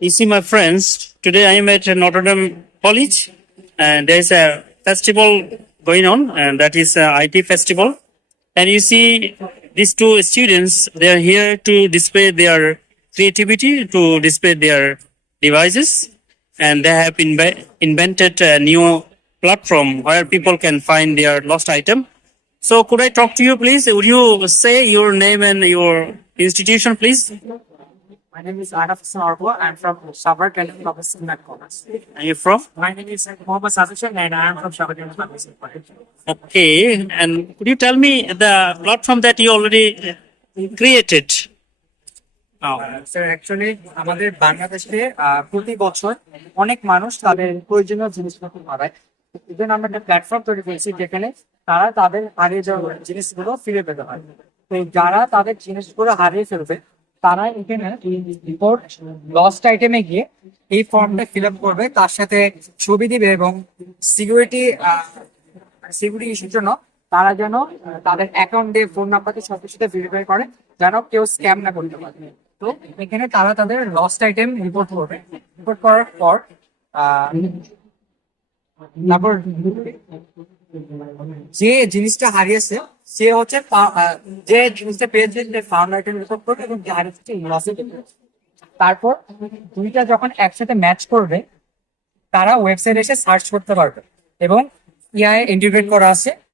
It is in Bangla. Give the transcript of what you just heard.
You see, my friends, today I am at Notre Dame College, and there is a festival going on, and that is a IT festival. And you see, these two students, they are here to display their creativity, to display their devices, and they have invented a new platform where people can find their lost item. So, could I talk to you, please? Would you say your name and your institution, please? My name is Araf Hassan Arbo. I'm from Sabar Telecoms and Commerce. Are you from? My name is Mohammad Sazushan and I am from Sabar Telecoms and Commerce. Okay, and could you tell me the platform that you already created? Sir actually আমাদের বাংলাদেশে প্রতি বছর অনেক মানুষ তাদের প্রয়োজনীয় জিনিসপত্র হারায়। ইভেন আমরা একটা প্ল্যাটফর্ম তৈরি করেছি যেখানে তারা তাদের হারিয়ে যাওয়া জিনিসগুলো ফিরে পেতে পারে। তো যারা তাদের জিনিসগুলো হারিয়ে ফেলবে তারা এখানে রিপোর্ট লস্ট আইটেমে গিয়ে এই ফর্মটা ফিল আপ করবে, তার সাথে ছবি দিবে এবং সিকিউরিটি ইস্যুর জন্য তারা যেন তাদের অ্যাকাউন্টে ফোন নাম্বারটি সাথে সাথে ভেরিফাই করে যেন কেউ স্ক্যাম না করতে পারে। তো এখানে তারা তাদের লস্ট আইটেম রিপোর্ট করবে। রিপোর্ট করার পর তারপর যে জিনিসটা হারিয়েছে সে হচ্ছে যে জিনিসটা পেয়েছে সে ফাউন্ড আইটেম রিপোর্ট করবে এবং যে হারিয়েছে লস তারপর দুইটা যখন একসাথে ম্যাচ করবে তারা ওয়েবসাইটে এসে সার্চ করতে পারবে এবং ইআই ইন্টিগ্রেট করা আছে।